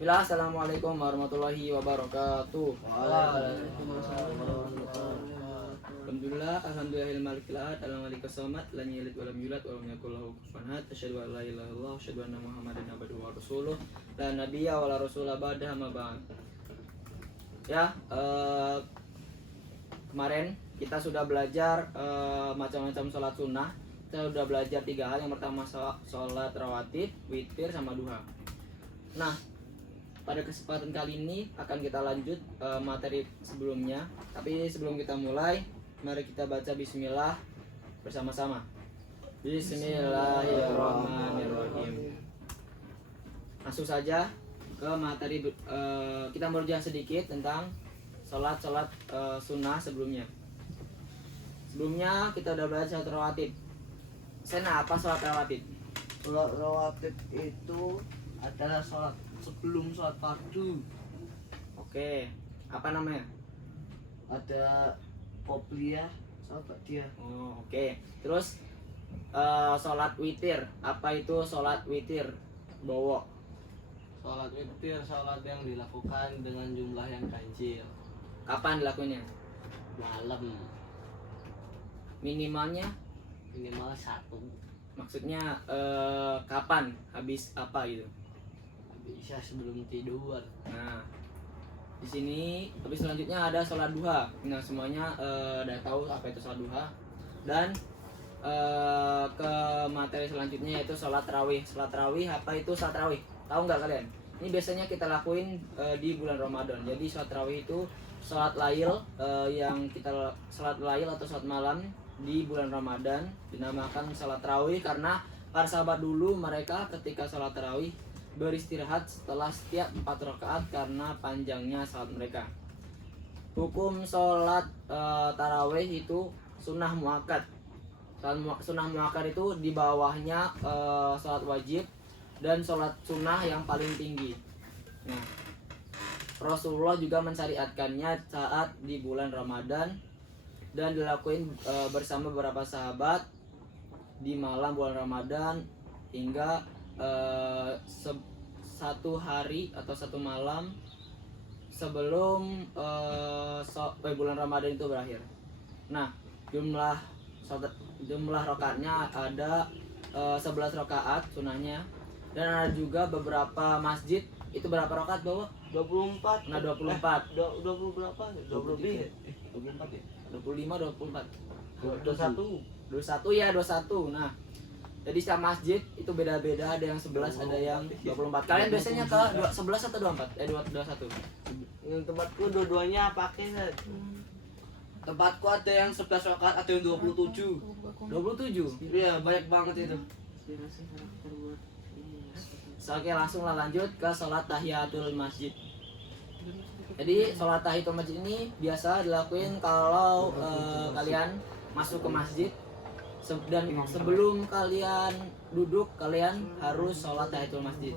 Bismillah, assalamualaikum warahmatullahi wabarakatuh. Waalaikumsalam warahmatullahi wabarakatuh. Alhamdulillah, alhamdulillahil malikil ahad, alam malikas samad, lam yalid walam yulad walam yakul lahu kufuwan ahad. Asyhadu an la ilaha illallah, asyhadu anna Muhammadan abduhu wa rasuluh. La nabiyya wa la rasula ba'da ma ba'd. Ya, kemarin kita sudah belajar macam-macam sholat sunnah. Kita sudah belajar 3 hal. Yang pertama sholat rawatib, witir, sama duha. Nah, pada kesempatan kali ini akan kita lanjut materi sebelumnya. Tapi sebelum kita mulai, mari kita baca bismillah bersama-sama. Bismillahirrahmanirrahim. Langsung saja ke materi. Kita merujuk sedikit tentang sholat sunnah sebelumnya. Sebelumnya kita udah belajar sholat rawatib. Sena, apa sholat rawatib? Sholat rawatib itu adalah sholat sebelum sholat fardu. Oke, apa namanya? Ada qobliyah, sholat ba'diyah. Oh, oke. Terus sholat witir. Apa itu sholat witir? Bowo. Sholat witir sholat yang dilakukan dengan jumlah yang ganjil. Kapan dilakukannya? Malam Minimalnya? minimal 1. Maksudnya kapan? Habis apa gitu? Bisa sebelum tidur. Nah, di sini habis selanjutnya ada sholat duha. Nah, semuanya udah tahu apa itu sholat duha. Dan ke materi selanjutnya yaitu sholat tarawih. Sholat tarawih, apa itu sholat tarawih? Tahu nggak kalian? Ini biasanya kita lakuin di bulan Ramadan. Jadi sholat tarawih itu sholat lail yang kita sholat lail atau sholat malam di bulan Ramadan, dinamakan sholat tarawih karena para sahabat dulu mereka ketika sholat tarawih beristirahat setelah setiap 4 rakaat karena panjangnya sholat mereka. Hukum sholat tarawih itu sunnah muakkad. Sunnah muakkad itu di bawahnya sholat wajib dan sholat sunnah yang paling tinggi. Nah, Rasulullah juga mensyariatkannya saat di bulan Ramadan dan dilakuin bersama beberapa sahabat di malam bulan Ramadan hingga satu hari atau satu malam sebelum bulan Ramadan itu berakhir. Nah, jumlah rakaatnya ada 11 rakaat sunahnya, dan ada juga beberapa masjid itu berapa rakaat bawa? 24. Nah, 24. 20 berapa? 20 lebih. 24 ya? 25, 24. 21. 21 ya, 21. Nah, jadi setiap masjid itu beda-beda, ada yang 11, ada yang 24. Kalian biasanya ke 11 atau 24? 21. Yang tempatku dua-duanya pakai Sat. Tempatku ada yang 11 rakaat, ada yang 27. 27. Iya, banyak banget itu. Oke, langsung lanjut ke sholat tahiyatul masjid. Jadi sholat tahiyatul masjid ini biasa dilakuin kalau kalian masuk ke masjid dan sebelum kalian duduk kalian harus sholat tahiyatul masjid.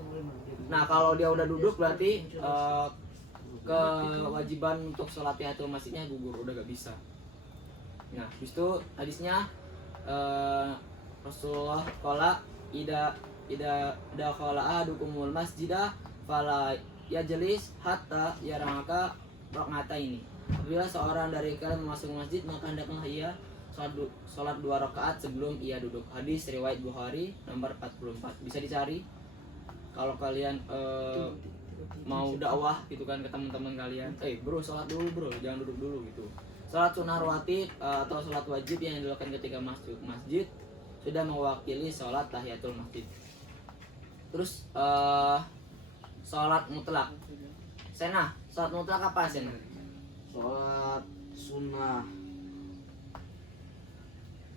Nah, kalau dia udah duduk berarti kewajiban untuk sholat tahiyatul masjidnya gugur, udah gak bisa. Nah, habis itu hadisnya Rasulullah qala ida dakhala ahadukumul masjidah fala yajlis hatta yaraka rakaata ini. Apabila seorang dari kalian memasuki masjid, maka hendaklah ia sholat 2 rakaat sebelum ia duduk. Hadis riwayat Bukhari nomor 44. Bisa dicari kalau kalian mau dakwah gitu kan ke teman-teman kalian. Bro, sholat dulu bro, jangan duduk dulu gitu. Sholat sunnah rawatib atau sholat wajib yang dilakukan ketika masuk masjid sudah mewakili sholat tahiyatul masjid. Terus sholat mutlak. Sena, sholat mutlak apa Sena? Sholat sunnah.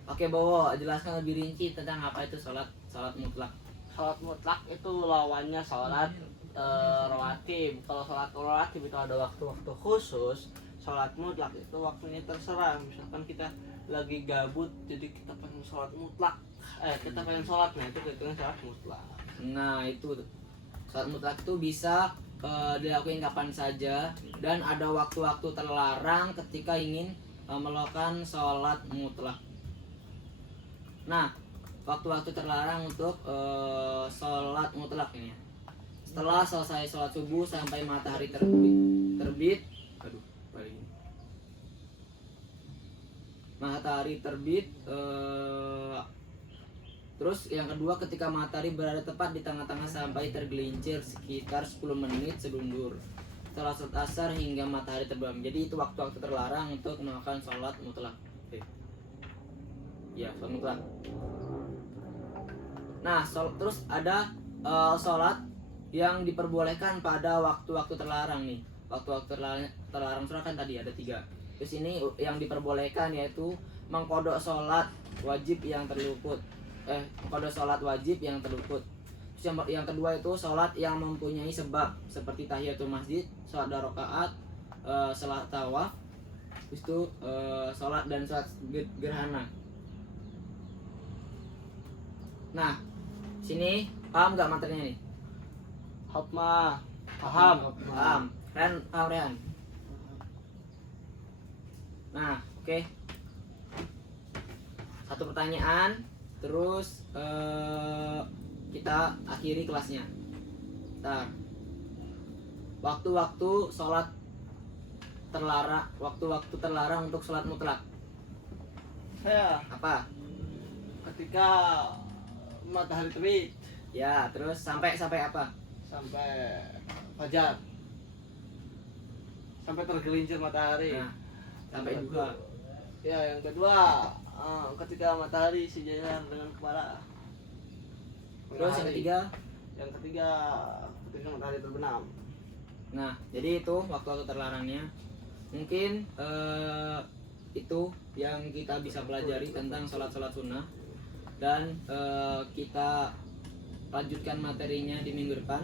Oke, Bowo, jelaskan lebih rinci tentang apa itu sholat mutlak. Sholat mutlak itu lawannya sholat rawatib. Kalau sholat rawatib itu ada waktu-waktu khusus. Sholat mutlak itu waktunya terserah. Misalkan kita lagi gabut, jadi kita pengen sholat mutlak. Kita pengen sholat, nah itu kita sholat mutlak. Nah, itu sholat mutlak itu bisa dilakukan kapan saja dan ada waktu-waktu terlarang ketika ingin melakukan sholat mutlak. Nah, waktu-waktu terlarang untuk sholat mutlak ini. setelah selesai sholat subuh sampai matahari terbit. Aduh, balik. Matahari terbit. Terus yang kedua ketika matahari berada tepat di tengah-tengah sampai tergelincir sekitar 10 menit sebelum zuhur. Setelah sholat asar hingga matahari terbenam. Jadi itu waktu-waktu terlarang untuk melakukan sholat mutlak. Ya, sholat mutlak. Nah, terus ada sholat yang diperbolehkan pada waktu-waktu terlarang nih. Waktu-waktu terlarang surah kan tadi ada 3. Terus ini yang diperbolehkan yaitu mengkodok sholat wajib yang terluput. Mengkodok sholat wajib yang terluput. Terus yang kedua itu sholat yang mempunyai sebab seperti tahiyatul masjid, sholat 2 rakaat, sholat tawaf, terus itu sholat dan sholat gerhana. Nah, sini paham nggak materinya nih? Hotma, paham. Paham. Rehan. Nah, oke. Satu pertanyaan, terus kita akhiri kelasnya. Ntar. Waktu-waktu sholat terlarang, waktu-waktu terlarang untuk sholat mutlak. Saya Apa? ketika matahari terbit Ya, terus sampai apa? sampai fajar, sampai tergelincir matahari. Nah, sampai duha. Ya, yang kedua ketika matahari sejajar dengan kepala. Terus yang ketiga. Yang ketiga ketika matahari terbenam. Nah, jadi itu waktu-waktu terlarangnya. Mungkin itu yang kita bisa pelajari tentang sholat-sholat sunnah. Dan kita lanjutkan materinya di minggu depan.